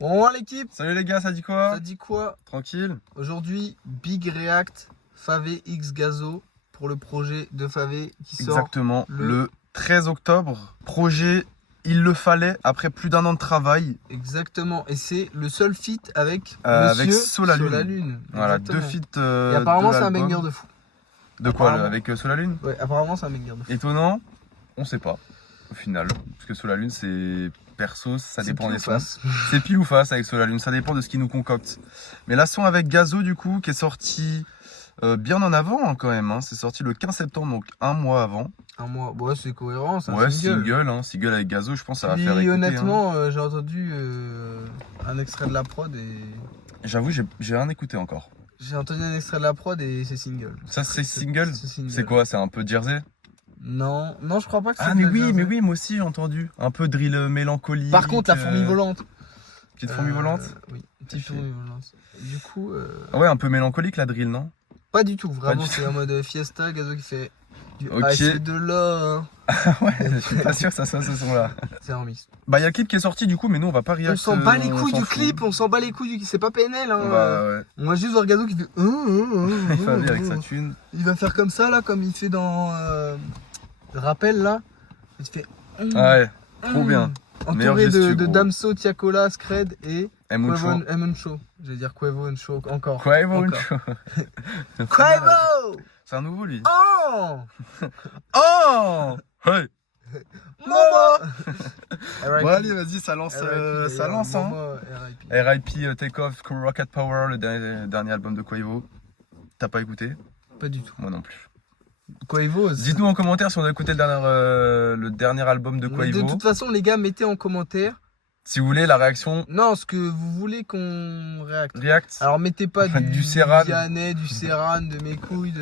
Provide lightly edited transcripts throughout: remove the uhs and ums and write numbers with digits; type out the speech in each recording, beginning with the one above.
Bon l'équipe. Salut les gars, ça dit quoi? Ça dit quoi? Tranquille. Aujourd'hui, Big React Favé X Gazo pour le projet de Favé qui sort. Exactement, le 13 octobre. Projet, il le fallait après plus d'1 an de travail. Exactement, et c'est le seul feat avec avec Solalune. Solalune. Voilà, Exactement. 2 feats. Et apparemment de c'est un l'album. banger de fou. De quoi Apparemment. avec Solalune? Ouais, apparemment c'est un banger de fou. Étonnant, on sait pas au final. Parce que Solalune c'est perso, ça dépend des sons. C'est pile ou face avec Solalune, ça dépend de ce qu'il nous concocte. Mais la son avec Gazo du coup qui est sorti bien en avant hein, quand même. Hein. C'est sorti le 15 septembre, donc 1 mois avant. Un mois, ouais c'est cohérent, c'est un Ouais, single. hein, single avec Gazo, je pense que ça va Puis, faire écouter. honnêtement, j'ai entendu un extrait de la prod et... J'avoue, j'ai rien écouté encore. J'ai entendu un extrait de la prod et c'est single. Ça c'est single? C'est quoi? C'est un peu Jersey? Non, je crois pas que c'est. Ah mais oui, moi aussi j'ai entendu. Un peu drill mélancolique. Par contre, la fourmi volante. Petite fourmi volante? Oui, petite fourmi volante. Du coup. Ouais, un peu mélancolique la drill, non? Pas du tout, vraiment, c'est en mode fiesta, Gazo qui fait du ok. c'est de là. Ouais, je suis pas sûr que ça soit ce son-là. C'est un mix. Bah, il y a le clip qui est sorti du coup, mais nous on va pas react. On s'en bat les couilles du clip, on s'en bat les couilles du. C'est pas PNL, hein. Bah, ouais. On va juste voir Gazo qui fait. Il fait aller avec sa thune. Il va faire comme ça, là, comme il fait dans. Rappel, là. Il fait. Ah ouais, trop bien. Entouré de gros. Damso, Tiakola, Scred et. Emuncho. Emuncho. Je vais dire Quavo Show encore. Quavo. Quavo. C'est un nouveau lui. Oh. Oh. Hey. Momo. Bon allez, vas-y, ça lance hein. RIP Take Off Rocket Power, le dernier album de Quavo. T'as pas écouté? Pas du tout. Moi non plus. Quavo. Dites-nous en commentaire si on a écouté le dernier album de Quavo. De toute façon, les gars, mettez en commentaire. Si vous voulez la réaction. Non, ce que vous voulez qu'on réacte. Alors mettez pas du Serran. Vianney, du Serran, de mes couilles.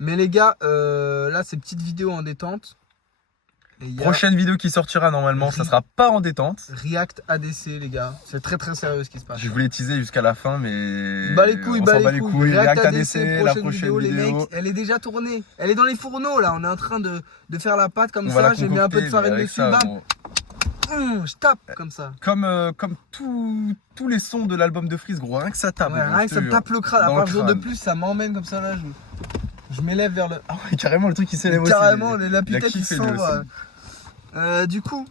Mais les gars, là, c'est petite vidéo en détente. Prochaine vidéo qui sortira normalement, ça sera pas en détente. React ADC, les gars. C'est très très sérieux ce qui se passe. Je voulais teaser jusqu'à la fin, mais. Bah les couilles, les couilles. React ADC, la prochaine vidéo. Les mecs, elle est déjà tournée. Elle est dans les fourneaux là. On est en train de faire la pâte comme ça. J'ai mis un peu de farine dessus. Bam. Je tape comme ça. Comme tous les sons de l'album de Freeze, gros. Rien que ça tape. Ouais, rien que ça me tape le crâne. À part jour de plus, ça m'emmène comme ça là. Je m'élève vers le. Ah ouais, carrément le truc qui s'élève aussi. Carrément, la putain qui s'envoie. Du coup,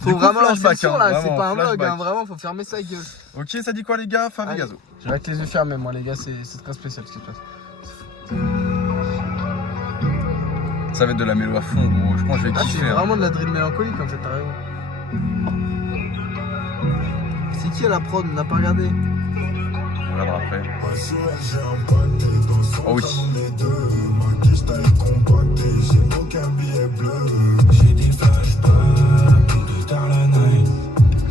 faut vraiment lancer le son là, c'est pas un vlog, hein, vraiment, faut fermer sa gueule. Ok, ça dit quoi les gars? Favé Gazo. Je vais avec les yeux fermés, moi les gars, c'est très spécial ce qui se passe. Ça va être de la mélo à fond, gros. Je pense que je vais kiffer. C'est vraiment de la drill mélancolique en fait, t'as raison. C'est qui à la prod? On n'a pas regardé. On regardera après. Oh oui. J'ai des flashbacks de Darlanay,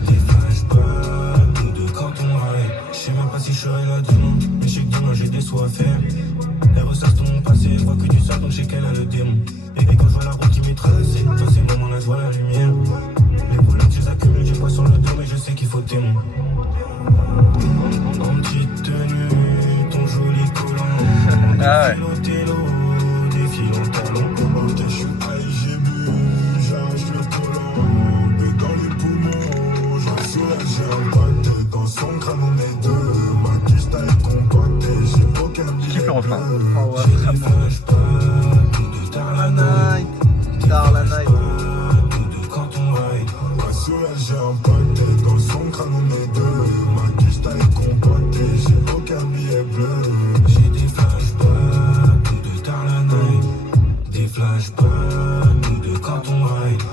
des flashbacks de quand on ride. Je sais même pas si je serai là demain, mais je sais que demain j'ai des soins à faire. Elle ressasse tout mon passé, elle voit que du sale donc je sais qu'elle a le démon. Et quand je vois la route qui m'est tracée, dans ces moments là je vois la lumière. Les problèmes je les accumule, j'ai quoi sur le dos mais je sais qu'il faut témoin. En petite tenue, ton joli collant. Ah ouais. Des filles en talons. Ok, je suis high, j'ai bu, j'arrache le collant. Mais dans les poumons, j'en soulage, j'ai un batte. Dans son crâne, on est deux. Ma cuisse taille compactée, j'ai aucun billet. Je kiffe le refrain. Oh ouais, J'ai des flashbacks de Darlanay. Darlanay. De quand on ride. Ma soulage, j'ai un batte. Dans son crâne, on est deux. Ma cuisse taille compactée, j'ai aucun billet bleu. J'ai des flashbacks de Darlanay. Des flashbacks de quand on ride.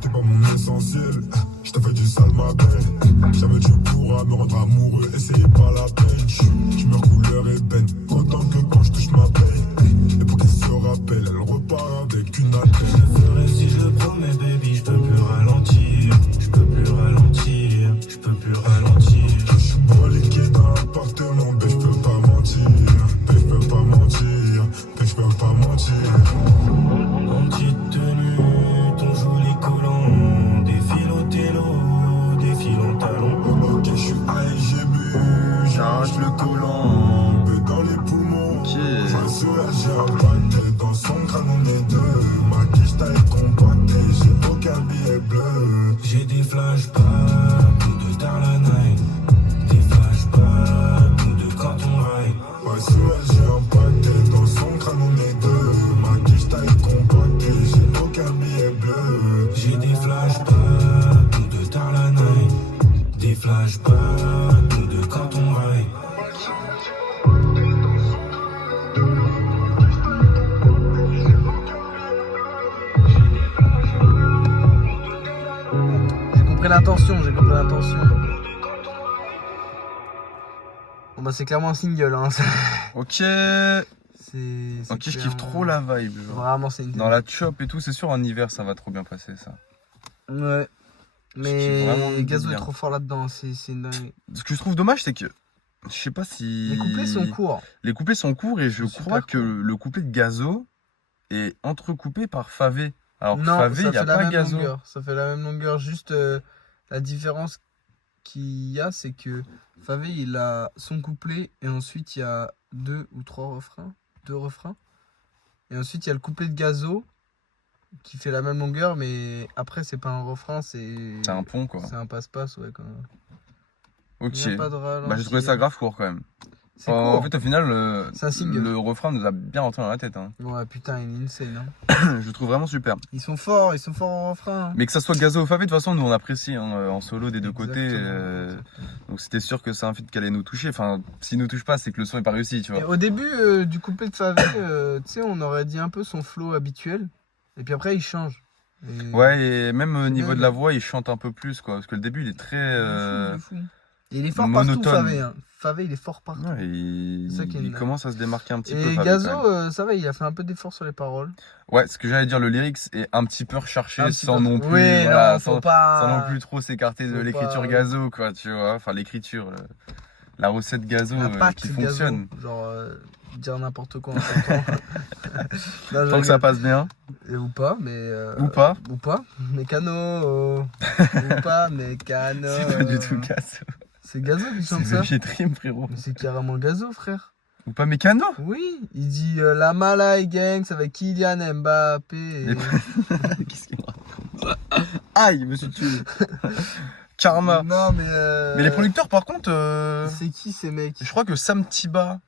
T'es pas mon essentiel, je t'ai fait du sale ma belle. Jamais tu pourras me rendre amoureux, essayez pas la peine. Je meurs couleur ébène, autant que quand je touche ma paye. Et pour qu'elle se rappelle, elle repart avec une attelle. Je ferai si je promets baby, je peux plus ralentir. Je peux plus ralentir, je peux plus ralentir. Je suis broliqué dans l'appartement, mais je peux pas mentir. Mais je peux pas mentir, mais je peux pas mentir. En petite tenue, ton joli collant. Des fils au télo, des fils en talons. Ok, je suis high, j'ai bu, j'arrache le collant. Mais dans les poumons, ma soeur, j'ai un batte. Dans son crâne, on est deux. Ma quiche taille compactée, j'ai aucun billet bleu. J'ai des flashbacks tard la night. Des flashbacks, nous deux quand on ride. Ouais, sur elle, j'ai un pâté. Dans son crâne, on est deux. Ma quiche taille compactée. J'ai aucun billet bleu. J'ai des flashbacks, nous deux tard la night. Des flashbacks, nous deux quand on ride. J'ai compris l'intention, j'ai compris l'intention. Bon bah c'est clairement un single hein. Ok. C'est Ok, je kiffe clairement- trop la vibe. Genre. Vraiment c'est une Dans la chop et tout, c'est sûr en hiver ça va trop bien passer ça. Ouais. kiffe vraiment Mais le Gazo est délire. trop fort là-dedans, c'est une dinguerie. Ce que je trouve dommage c'est que je sais pas si Les couplets sont courts. Les couplets sont courts et je Super crois que courts. le couplet de Gazo est entrecoupé par Favé. Alors que Non, Favé, ça il n'y a fait la pas même Gazo. longueur. Ça fait la même longueur. Juste la différence qu'il y a, c'est que Favé, il a son couplet et ensuite il y a 2 ou 3 refrains. 2 refrains. Et ensuite il y a le couplet de Gazo qui fait la même longueur, mais après c'est pas un refrain, c'est C'est un pont quoi. c'est un passe-passe, ouais. Quand même. Ok. Il y a pas de ralenti. Bah, j'ai trouvé ça grave court quand même. C'est En court. fait, au final, C'est un single. le refrain nous a bien rentré dans la tête. Hein. Ouais, putain, il est insane. Hein. Je le trouve vraiment super. Ils sont forts en refrain. Hein. Mais que ça soit Gazo ou Favé, de toute façon, nous on apprécie hein, en solo des deux côtés. Exactement. Donc c'était sûr que c'est un feat qui allait nous toucher. Enfin, s'il nous touche pas, c'est que le son est pas réussi, tu vois. Et au début du couplet de Favé, tu sais, on aurait dit un peu son flow habituel. Et puis après, il change. Et- Ouais, et même au C'est niveau dingue. de la voix, il chante un peu plus, quoi. Parce que le début, il est très. Il est fou. Et il est fort monotone. partout, Favé. Hein. Favé, il est fort partout. Ouais, C'est ça qui est il dingue. commence à se démarquer un petit peu. Et Favé, Gazo, quand même. ça va, il a fait un peu d'effort sur les paroles. Ouais, ce que j'allais dire, le lyrics est un petit peu recherché Un petit sans peu. non plus. Oui, voilà, non, faut sans, pas. sans non plus trop s'écarter de Faut l'écriture pas- Gazo, quoi, tu vois. Enfin, l'écriture, la recette Gazo La pâte qui Gazo. fonctionne. Genre, dire n'importe quoi en chantant. Non, je Tant que ça rigole. passe bien. Et ou pas, mais. Ou pas. Ou pas. Mécano. Ou pas, mécano. C'est pas du tout Gazo. C'est Gazo qui chante C'est ça. Vieux Trim, frérot. Mais c'est carrément Gazo, frère. Ou pas Mécano. Oui, il dit la Malay Gangs avec Kylian Mbappé. Et... Qu'est-ce qu'il me raconte? Aïe, je me suis tué. Karma. Non, mais. Mais les producteurs, par contre, C'est qui ces mecs? je crois que Sam Tiba,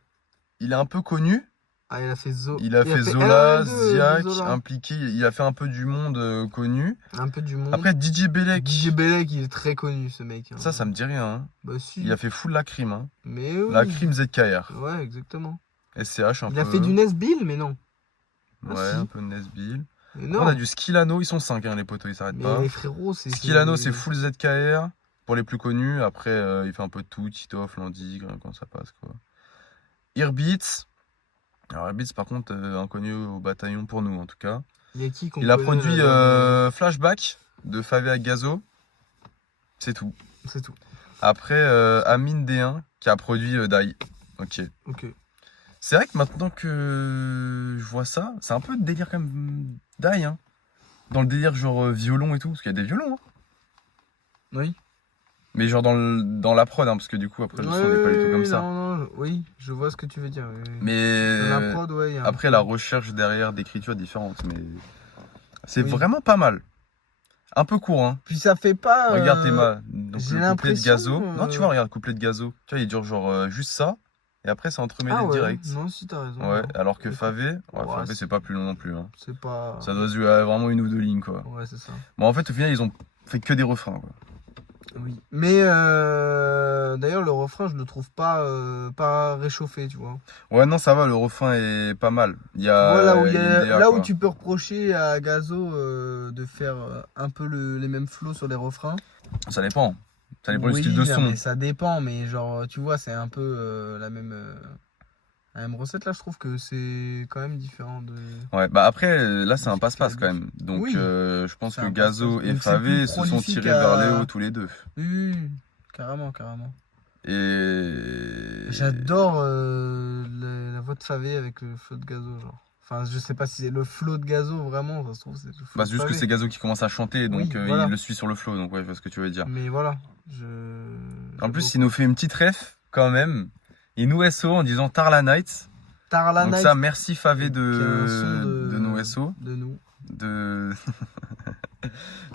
il est un peu connu. Ah, il a fait Zo. Il a fait Zola, LL2, Ziak, Zola. impliqué. Il a fait un peu du monde connu. Un peu du monde. Après, DJ Belek. DJ Belek, il est très connu, ce mec. Hein. Ça me dit rien. Hein. Bah, si. Il a fait full la crime. Hein. Mais oui. La crime ZKR. Ouais, exactement. SCH un Il peu. a fait du Nesbill, mais non. Ouais, Ah, si. un peu Nesbill. Mais Après, non. on a du Skilano. Ils sont 5, hein, les potos, ils s'arrêtent Mais pas. les frérots, c'est. Skilano, c'est full ZKR. Pour les plus connus. Après, il fait un peu de tout. Titoff, Landig, quand ça passe, quoi. Earbeats. Alors, Earbeats, par contre, inconnu au bataillon pour nous, en tout cas. Il y a qui qu'on Il a connaît, produit là, Flashback de Favé à Gazo. C'est tout. C'est tout. Après, Amine D1 qui a produit Dai. Ok. Ok. C'est vrai que maintenant que je vois ça, c'est un peu de délire quand même Dai. Hein. Dans le délire genre violon et tout. Parce qu'il y a des violons. Hein. Oui. Mais genre dans la prod, hein, parce que du coup, après, le son n'est pas du tout comme ça. Non, oui, je vois ce que tu veux dire. Oui. Mais Dans la prod, ouais. il y a un après, peu- la recherche derrière d'écriture est différente. Mais c'est Oui. vraiment pas mal. Un peu court, hein. Puis ça fait pas. Regarde Théma, donc j'ai le couplet de l'impression, Gazo. Non, tu vois, regarde le couplet de Gazo. Tu vois, il dure genre juste ça. Et après, c'est entremêlé Ah ouais. direct. Non, si t'as raison. Ouais, non. alors que Ouais. Favé, Ouais, Favé, c'est pas plus long non plus. Hein. C'est pas. Ça doit se jouer à vraiment une ou deux lignes, quoi. Ouais, c'est ça. Bon, en fait, au final, ils ont fait que des refrains, quoi. Oui. Mais d'ailleurs, le refrain, je le trouve pas réchauffé, tu vois. Ouais, non, ça va, le refrain est pas mal. Il y Tu a, vois, là où, il y a une DA, là où quoi. tu peux reprocher à Gazo de faire un peu les mêmes flows sur les refrains. Ça dépend. Ça dépend du Oui, style de son. mais ça dépend, mais genre, tu vois, c'est un peu la même recette. Là, je trouve que c'est quand même différent de. Ouais, bah après, là, c'est un passe-passe quand même. Donc, Oui. je pense C'est que un Gazo passe-passe. et Donc, c'est Favé plus se sont prolifique tirés vers à- les hauts tous les deux. Oui, carrément, carrément. Et. J'adore la voix de Favé avec le flow de Gazo, genre. Enfin, je sais pas si c'est le flow de Gazo vraiment, ça se trouve c'est le flow Bah, de c'est juste que Favé. c'est Gazo qui commence à chanter, donc Oui, voilà. il le suit sur le flow, donc ouais, je vois ce que tu veux dire. Mais voilà, En plus, il nous fait une petite ref quand même. Il nous SO en disant Tarla Night. Tarla Donc Night, ça, merci Favé qui est un son de nos SO. de nous. De...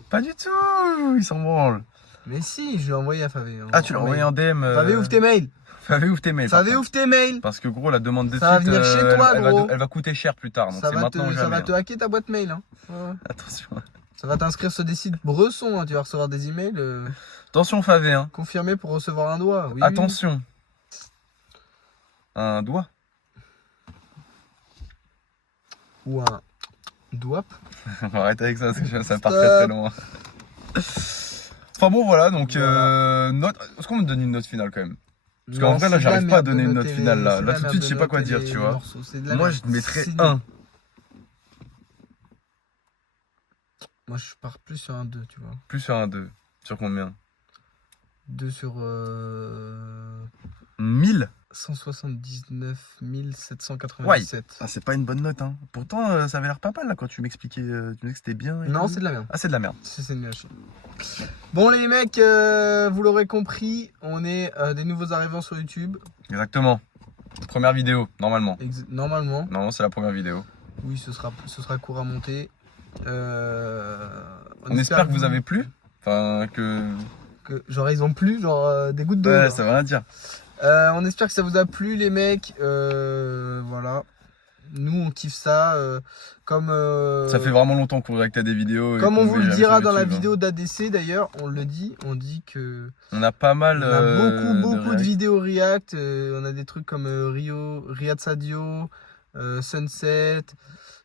Pas du tout, il s'en branle. Mais si, je l'ai envoyé à Favé. Ah, tu l'as envoyé en DM. Favé, ouvre tes mails. Favé, ouvre tes mails. Favé, ouvre tes mails. Parce que gros, la demande de Ça va tweet, venir chez toi, gros. elle va coûter cher plus tard. Donc Ça c'est va, maintenant ou ça jamais. va te hacker ta boîte mail. Hein. Ouais. Attention. Ça va t'inscrire sur des sites Bresson. Hein. Tu vas recevoir des emails Attention, Favé. Hein. confirmés pour recevoir un doigt. Oui, Attention. Un doigt. Ou un douap. On va arrêter avec ça parce que ça part très très loin. Enfin bon, voilà. Donc, note. Est-ce qu'on me donne une note finale quand même? Parce qu'en vrai, là, j'arrive pas à donner une note finale. Là tout de suite, je sais pas quoi dire, tu vois. Moi, je te mettrais 1. Moi, je pars plus sur un 2, tu vois. Plus sur un 2. Sur combien? 2 sur 1000. 179 797. Ouais. Ah, c'est pas une bonne note, hein. Pourtant, ça avait l'air pas mal là quand tu m'expliquais. Tu me disais que c'était bien. et Non, tout. c'est de la merde. Ah, c'est de la merde. C'est de la merde. Bon, les mecs, vous l'aurez compris, on est des nouveaux arrivants sur YouTube. Exactement. Première vidéo, normalement. Normalement. Normalement, c'est la première vidéo. Oui, ce sera court à monter. On espère que vous avez plu. Enfin, genre, ils ont plu, genre des gouttes d'eau. Ouais, genre. ça veut rien dire. On espère que ça vous a plu, les mecs. Voilà. Nous, on kiffe ça. Comme Ça fait vraiment longtemps qu'on réacte à des vidéos. Comme on vous le dira dans la YouTube, vidéo d'ADC d'ailleurs, on le dit. On dit que. On a pas mal. On a beaucoup de react. vidéos react. On a des trucs comme Riyad Sadio, Sunset,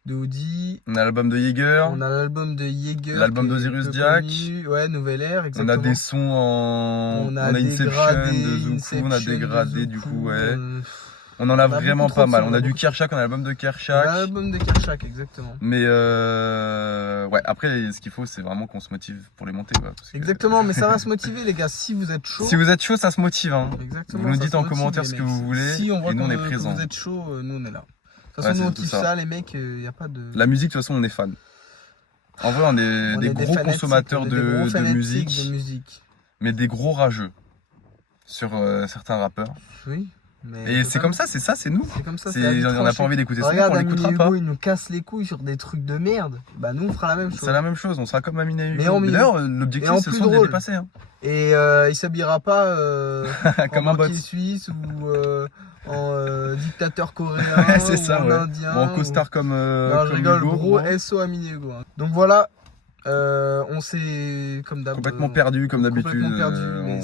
de Audi. On a l'album de Jaeger. On a l'album de Jaeger. L'album qui est d'Osiris peu Diak. connu. Ouais, Nouvelle Ère, On exactement. a des sons en. On a Inception de Zuku. On a dégradé du coup, ouais. On en a vraiment beaucoup trop pas de mal. sons, On a du beaucoup. Kershak, on a l'album de On a Kershak. l'album de Kershak, exactement. Mais ouais, après, ce qu'il faut, c'est vraiment qu'on se motive pour les monter. Quoi, parce que- Exactement, mais ça va se motiver, les gars. Si vous êtes chaud. Si vous êtes chaud, ça se motive. Hein. Exactement, Vous nous ça dites se en motive, commentaire les ce que mecs. vous voulez. Si on voit et nous, on est que présents. vous êtes chaud, nous on est là. De toute Ouais, façon, nous on c'est kiffe tout ça. ça, les mecs. Il n'y a pas de. La musique, de toute façon, on est fan. En vrai, on est des gros fanatiques, consommateurs on est des gros de fanatiques musique, de musique. mais des gros rageux sur certains rappeurs. Oui. Mais Et c'est comme ça, c'est nous. C'est comme ça, C'est- la vie on n'a tranchée. pas envie d'écouter ça, Regarde, on l'écoutera Amine pas. Hugo, il nous casse les couilles sur des trucs de merde. Bah, nous on fera la même chose. C'est la même chose, on sera comme Amine et Mais Hugo. en Mais mieux. d'ailleurs, Et l'objectif, en c'est plus de les drôle. dépasser. Hein. Et il s'habillera pas Comme en un bot. banquier suisse ou en dictateur coréen C'est ou ça, en ouais. indien. Ou en costard comme, Non, je comme rigole, Hugo. gros SO Amine Hugo. Hein. Donc voilà, on s'est comme d'hab Complètement perdu, comme d'habitude. complètement perdu, mais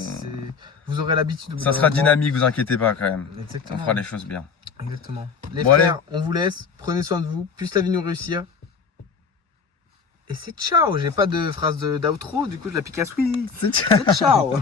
vous aurez l'habitude. au bout Ça d'un sera moment. dynamique, vous inquiétez pas quand même. On Exactement. fera les choses bien. Exactement. Les Bon, frères, allez. on vous laisse. Prenez soin de vous. Puisse la vie nous réussir. Et c'est ciao. J'ai pas de phrase d'outro, du coup je la pique à Sweet. C'est ciao.